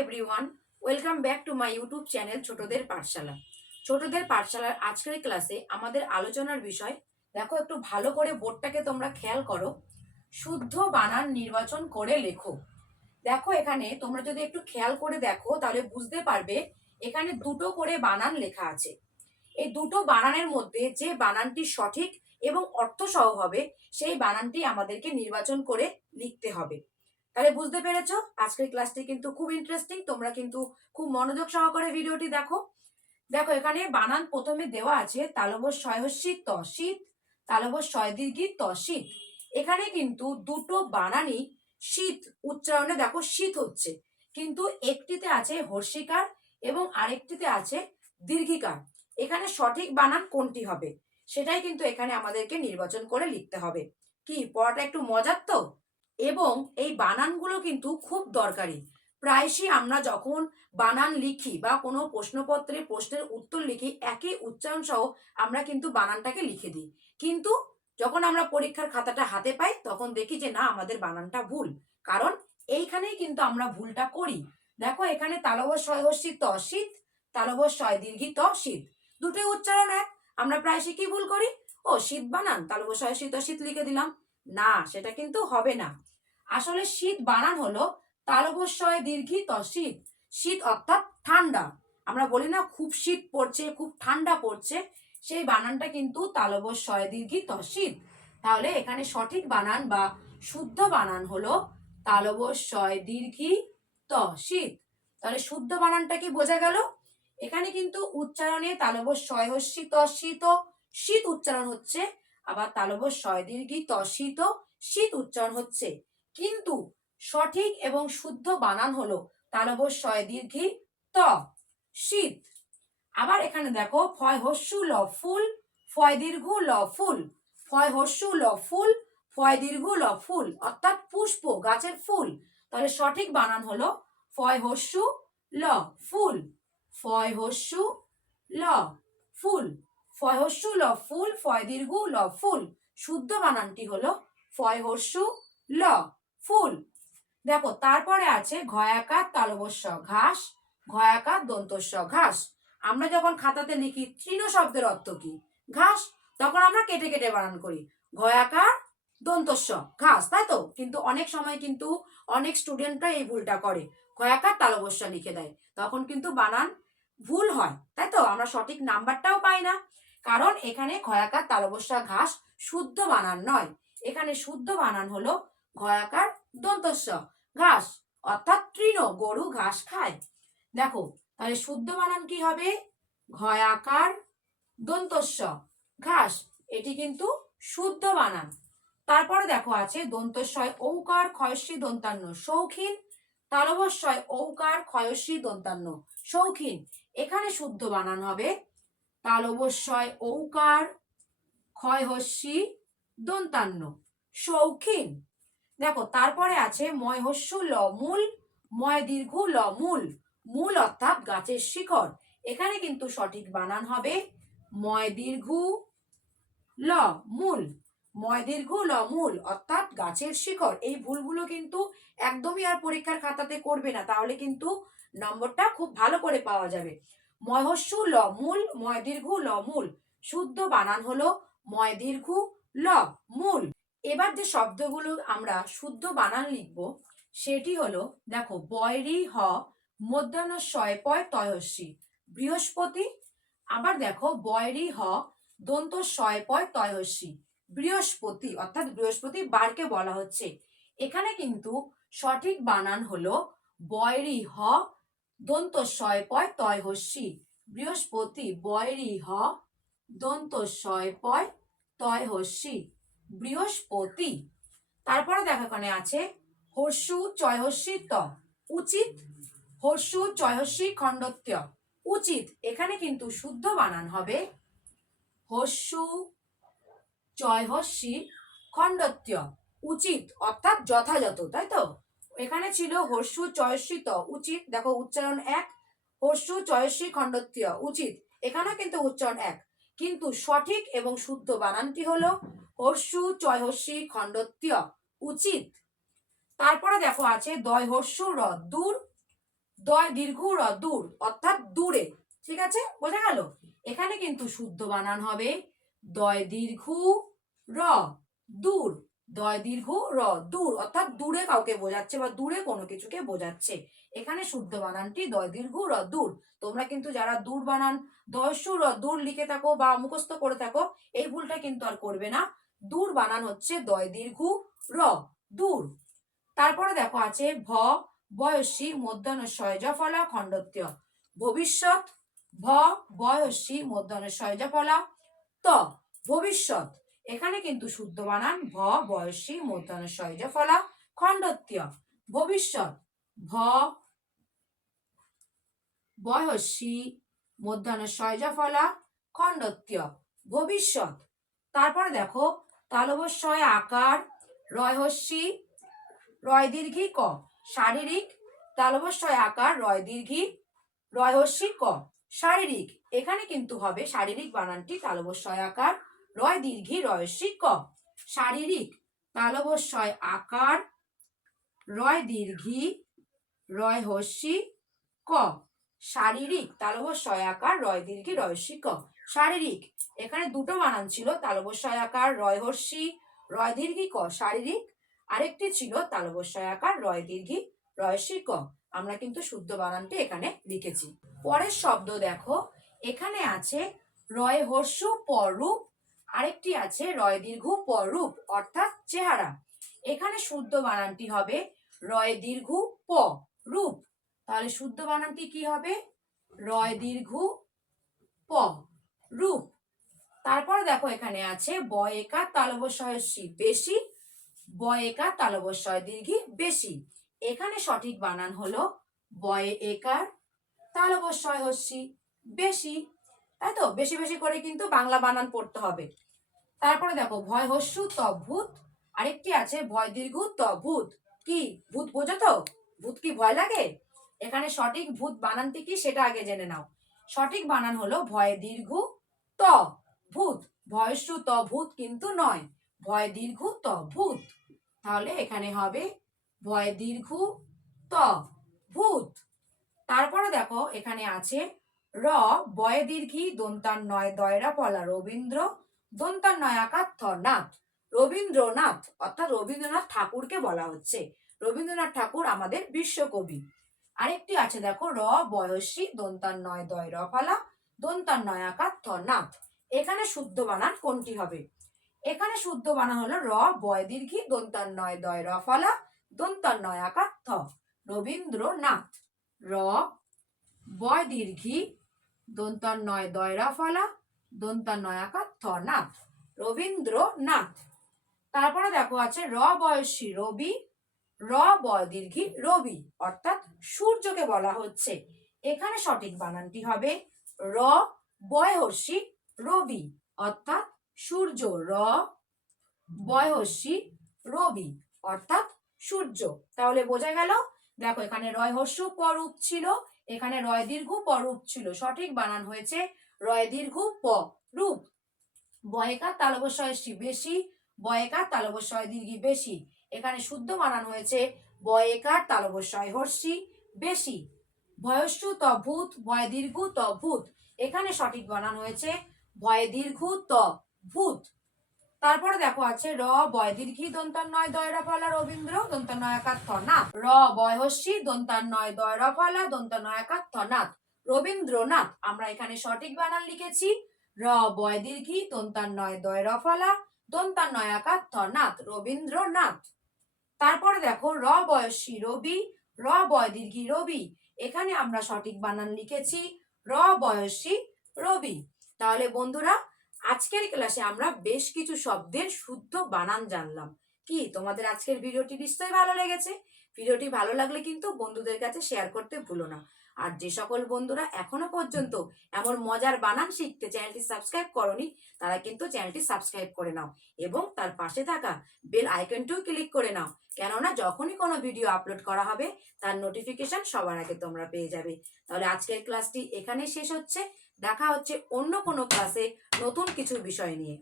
Everyone welcome back to my YouTube channel ছোটদের পাঠশালা ছোটদের পাঠশালার আজকের ক্লাসে আমাদের আলোচনার বিষয়, দেখো একটু ভালো করে বোর্ডটাকে তোমরা খেয়াল করো। শুদ্ধ বানান নির্বাচন করে লেখো। দেখো এখানে তোমরা যদি একটু খেয়াল করে দেখো, তাহলে বুঝতে পারবে এখানে দুটো করে বানান লেখা আছে। এই দুটো বানানের মধ্যে যে বানানটি সঠিক এবং অর্থসহ হবে, সেই বানানটি আমাদেরকে নির্বাচন করে লিখতে হবে। তাহলে বুঝতে পেরেছ? আজকের ক্লাসটি কিন্তু খুব ইন্টারেস্টিং তোমরা কিন্তু খুব মনোযোগ সহকারে ভিডিওটি দেখো। দেখো, এখানে বানান প্রথমে দেওয়া আছে তালবস শয়হস্যি তশিত তালবস শয় দীর্ঘি তশিত এখানে কিন্তু দুটো বানানই শীত উচ্চারণে দেখো শীত হচ্ছে। কিন্তু একটিতে আছে হর্ষিকার এবং আরেকটিতে আছে দীর্ঘিকার। এখানে সঠিক বানান কোনটি হবে? সেটাই কিন্তু এখানে আমাদেরকে নির্বাচন করে লিখতে হবে। কি, পড়াটা একটু মজার তো? এবং এই বানানগুলো কিন্তু খুব দরকারি। প্রায়শই আমরা যখন বানান লিখি বা কোনো প্রশ্নপত্রে প্রশ্নের উত্তর লিখি, একই উচ্চারণ সহ আমরা কিন্তু বানানটাকে লিখে দিই। কিন্তু যখন আমরা পরীক্ষার খাতাটা হাতে পাই, তখন দেখি যে না, আমাদের বানানটা ভুল। কারণ এইখানেই কিন্তু আমরা ভুলটা করি। দেখো, এখানে তালবস শয়হস্যি ত শীত তালবস শয় দীর্ঘি ত শীত দুটোই উচ্চারণ এক। আমরা প্রায়শই কি ভুল করি? ও, শীত বানান তালবস শয়হস্যি ত শীত লিখে দিলাম। না, সেটা কিন্তু হবে না। আসলে শীত বানান হলো তালবস্বয় দীর্ঘি শীত শীত অর্থাৎ ঠান্ডা। আমরা বলি না খুব শীত পড়ছে, খুব ঠান্ডা পড়ছে, সেই বানানটা কিন্তু তালবস্বয় দীর্ঘি শীত তাহলে এখানে সঠিক বানান বা শুদ্ধ বানান হলো তালবস্বয় দীর্ঘি শীত তাহলে শুদ্ধ বানানটা কি বোঝা গেল? এখানে কিন্তু উচ্চারণে তালবস শয় হস্যি ত শীত শীত উচ্চারণ হচ্ছে আবার তালবস শয় দীর্ঘি ত শীত উচ্চারণ হচ্ছে। কিন্তু সঠিক এবং শুদ্ধ বানান হলো তালবস শয় দীর্ঘি ত, শীত। আবার এখানে দেখো, ফয় হস্যু ল ফুল, ফয় দীর্ঘ ল ফুল, ফয় হস্যু ল ফুল, ফয় দীর্ঘ ল ফুল, অর্থাৎ পুষ্প, গাছের ফুল। তাহলে সঠিক বানান হলো ফয় হস্যু ল ফুল, ফয় হস্যু ল ফুল। ফয় হস্যু ল ফুল, ফয় দীর্ঘ ল ফুল। শুদ্ধ বানানটি হলো ফয় হস্যু ল ফুল। দেখো, তারপরে আছে ঘয়াকার তালবস্য ঘাস, ঘয়াকার দন্তস্য ঘাস। আমরা যখন খাতাতে লিখি, তৃণ শব্দের অর্থ কি? ঘাস। তখন আমরা কেটে কেটে বানান করি। ঘয়াকার দন্তস্য ঘাস, তাই তো? কিন্তু অনেক সময় কিন্তু অনেক স্টুডেন্টরা এই ভুলটা করে। ঘয়াকার তালবস্য লিখে দেয়। তখন কিন্তু বানান ভুল হয়, তাই তো? আমরা সঠিক নাম্বারটাও পাই না। কারণ এখানে ঘয়াকার তালবস্য ঘাস শুদ্ধ বানান নয়। এখানে শুদ্ধ বানান হলো ঘয়াকার দন্তস্য ঘাস, অর্থাৎ তৃণ গরু ঘাস খায়। দেখো, তাহলে শুদ্ধ বানান কি হবে? ঘয়াকার দন্তস্য ঘাস, এটি কিন্তু শুদ্ধ বানান। তারপরে দেখো আছে, দন্তস্বয় ঔকার ক্ষয়শ্রী দন্তান্ন শৌখিন, তালবস্বয় ঔকার ক্ষয়শ্রী দন্তান্ন শৌখিন। এখানে শুদ্ধ বানান হবে তালবস্বয় ঔকার ক্ষয়হস্যি দন্তান্ন। শৌখিন। দেখো, তারপরে আছে ময় হস্য ল মূল ময় দীর্ঘ ল মূল মূল অর্থাৎ গাছের শিকড় এখানে কিন্তু সঠিক বানান হবে ময় দীর্ঘ ল মূল ময় দীর্ঘ ল মূল অর্থাৎ গাছের শিকড় এই ভুলগুলো কিন্তু একদমই আর পরীক্ষার খাতাতে করবে না। তাহলে কিন্তু নম্বরটা খুব ভালো করে পাওয়া যাবে। ময়হস্য ল মূল ময় দীর্ঘ ল মূল। শুদ্ধ বানান হলো ময় দীর্ঘ ল মূল। এবার যে শব্দগুলো আমরা শুদ্ধ বানান লিখব, সেটি হলো, দেখো, বয়রি হ মধ্যাহ্ন শয় পয় তয়স্বী বৃহস্পতি, আবার দেখো, বয়রি হ দন্ত শয় পয় তয়স্বী বৃহস্পতি, অর্থাৎ বৃহস্পতি বারকে বলা হচ্ছে। এখানে কিন্তু সঠিক বানান হলো বয়রি হ দন্ত শয় পয় তয়হস্যি বৃহস্পতি বয়রি হ দন্ত শয় পয় তয়হস্যি বৃহস্পতি, তারপরে দেখো এখানে আছে হর্ষু চয়হস্যি ত উচিত হর্ষু চয়হস্যি খণ্ডত্য উচিত, এখানে কিন্তু শুদ্ধ বানান হবে হর্ষু চয়হস্যি খণ্ডত্য উচিত, অর্থাৎ যথাযথ, তাই তো? এখানে ছিল হর্ষু চয়স্যি ত, উচিত। দেখো উচ্চারণ এক, হর্ষু চয়স্যি খণ্ডত্য উচিত। এখানেও কিন্তু উচ্চারণ এক। কিন্তু সঠিক এবং শুদ্ধ বানানটি হলো হর্ষু চয়হস্যি খণ্ডত্য উচিত। তারপরে দেখো আছে দয় হর্ষু র, দূর। দয় দীর্ঘ র, দূর, অর্থাৎ দূরে। ঠিক আছে? বোঝা গেল? এখানে কিন্তু শুদ্ধ বানান হবে দয় দীর্ঘ র, দূর। দয়, দীর্ঘ, র, দূর, অর্থাৎ দূরে কাউকে বোঝাচ্ছে বা দূরে কোনো কিছুকে বোঝাচ্ছে। এখানে শুদ্ধ বানানটি দয়, দীর্ঘ, র, দূর। তোমরা কিন্তু যারা দূর বানান, দয়সু, র, দূর লিখে থাকো বা মুখস্থ করে থাকো, এই ভুলটা কিন্তু আর করবে না। দূর বানান হচ্ছে দয়, দীর্ঘ, র, দূর। তারপরে দেখো আছে ভ, বয়সী মধ্যাহ্ন ফলা খণ্ডত্য ভবিষ্যৎ, ভ, বয়সী মধ্যাহ্ন ফলা, ত। ভবিষ্যৎ এখানে কিন্তু শুদ্ধ বানান ভ, বয়সী মধ্যাহ্ন ফলা, খণ্ডত্য। ভবিষ্যৎ, ভ, বয়সী মধ্যাহ্ন ফলা, খণ্ডত্য। ভবিষ্যৎ, তারপরে দেখো, তালবস্বয় আকার, রয়হস্যি রয় দীর্ঘি ক। শারীরিক, তালবস্বয় আকার রয় দীর্ঘি রয়হস্যি ক। শারীরিক, এখানে কিন্তু হবে শারীরিক বানানটি তালবস্বয় আকার রয় দীর্ঘি রয়স্যি ক শারীরিক তালবস্বয় আকার রয় দীর্ঘি রয় হস্যি ক শারীরিক তালবস্বয় আকার রয় দীর্ঘি রয়স্যি ক শারীরিক, এখানে দুটো বানান ছিল তালবস্বয় আকার রয় হস্যি রয় দীর্ঘি ক, শারীরিক। আরেকটি ছিল তালবস্বয় আকার রয় দীর্ঘি রয়স্যি ক আমরা কিন্তু শুদ্ধ বানানটি এখানে লিখেছি। পরের শব্দ দেখো। এখানে আছে রয় হর্ষ পররূপ আরেকটি আছে রয় দীর্ঘ পররূপ অর্থাৎ চেহারা। এখানে শুদ্ধ বানানটি হবে রয় দীর্ঘ প রূপ তাহলে শুদ্ধ বানানটি কি হবে? রয় দীর্ঘ প রূপ তারপর দেখো এখানে আছে বয়েকা তালবস্বয়সী বেশি, বয়েকা তালবস্বয় দীর্ঘি বেশি। এখানে সঠিক বানান হলো বয়ে একার তালবস্বয় হস্যি বেশি। তাই তো? বেশি বেশি করে কিন্তু বাংলা বানান পড়তে হবে। তারপরে দেখো, ভয় হস্যু তভূত আরেকটি আছে, ভয় দীর্ঘ তভূত কি? ভূত বোঝো তো? ভূত কি ভয় লাগে? এখানে সঠিক ভূত বানানটি কি সেটা আগে জেনে নাও। সঠিক বানান হলো ভয় দীর্ঘ ত ভূত। ভয়স্যু ত ভূত কিন্তু নয়। ভয় দীর্ঘ ত ভূত। তাহলে এখানে হবে ভয় দীর্ঘ ত ভূত। তারপরে দেখো, এখানে আছে র, বয় দীর্ঘি দন্তান নয় দয়রা পলা, রবীন্দ্র দন্তান নয় আকার থ, নাথ। রবীন্দ্রনাথ, অর্থাৎ রবীন্দ্রনাথ ঠাকুরকে বলা হচ্ছে। রবীন্দ্রনাথ ঠাকুর আমাদের বিশ্বকবি। আরেকটি আছে, দেখো, র, বয়সী দন্তান নয় দয় রফালা দন্তান নয় আকার নাথ। এখানে শুদ্ধ বানান কোনটি হবে? এখানে শুদ্ধ বানান হলো র, বয় দীর্ঘি দন্তান নয় দয় রফালা দন্তান নয় আকার থ, রবীন্দ্রনাথ। র বয় দীর্ঘি নয় দয় রফালা দন্তান নয় আকার থ নাথ রবীন্দ্রনাথ। তারপরে দেখো আছে র বয়সী রবি, র বয় দীর্ঘি রবি, অর্থাৎ সূর্যকে বলা হচ্ছে। এখানে সঠিক বানানটি হবে র বয়সী রবি, অর্থাৎ সূর্য র বয়সী রবি, অর্থাৎ সূর্য। তাহলে বোঝা গেল? দেখো এখানে রয় হস্য পরূপ ছিল এখানে রয় দীর্ঘ পরূপ ছিল। সঠিক বানান হয়েছে রয় দীর্ঘ প রূপ। বয়কার তালবস্বয়সী বেশি বয়কার তালবস্বয় দীর্ঘি বেশি। এখানে শুদ্ধ বানান হয়েছে বয়কার তালবস্বয় হর্ষি বেশি। ভয়স্যু ত ভূত, ভয় দীর্ঘ ত ভূত। এখানে সঠিক বানান হয়েছে ভয় দীর্ঘ ত ভূত। তারপরে দেখো আছে র, বয় দীর্ঘি দন্তার নয় দয়রা ফলা রবীন্দ্র দন্তার নয় একার নাথ র বয়সী দন্তার নয় একার নাথ রবীন্দ্রনাথ, আমরা এখানে সঠিক বানান লিখেছি। র, বয় দীর্ঘি দন্তার নয় দয়রা ফলা দন্তার নয় একার নাথ রবীন্দ্রনাথ। তারপরে দেখো র, বয়সী রবি, র, বয় দীর্ঘি রবি। এখানে আমরা সঠিক বানান লিখেছি। র, বয়সী রবি। তাহলে বন্ধুরা আজকের ক্লাসে আমরা বেশ কিছু শব্দের শুদ্ধ বানান জানলাম। কি, তোমাদের আজকের ভিডিওটি নিশ্চয়ই ভালো লেগেছে? ভিডিওটি ভালো লাগলে কিন্তু বন্ধুদের কাছে শেয়ার করতে ভুলো না। আর যে সকল বন্ধুরা এখনও পর্যন্ত এমন মজার বানান শিখতে চ্যানেলটি সাবস্ক্রাইব করনি, তারা কিন্তু চ্যানেলটি সাবস্ক্রাইব করে নাও এবং তার পাশে থাকা বেল আইকনটিও ক্লিক করে নাও। কেননা যখনই কোনো ভিডিও আপলোড করা হবে, তার নোটিফিকেশন সবার আগে তোমরা পেয়ে যাবে। তাহলে আজকের ক্লাসটি এখানে শেষ হচ্ছে। দেখা হচ্ছে অন্য কোনো ক্লাসে নতুন কিছু বিষয় নিয়ে।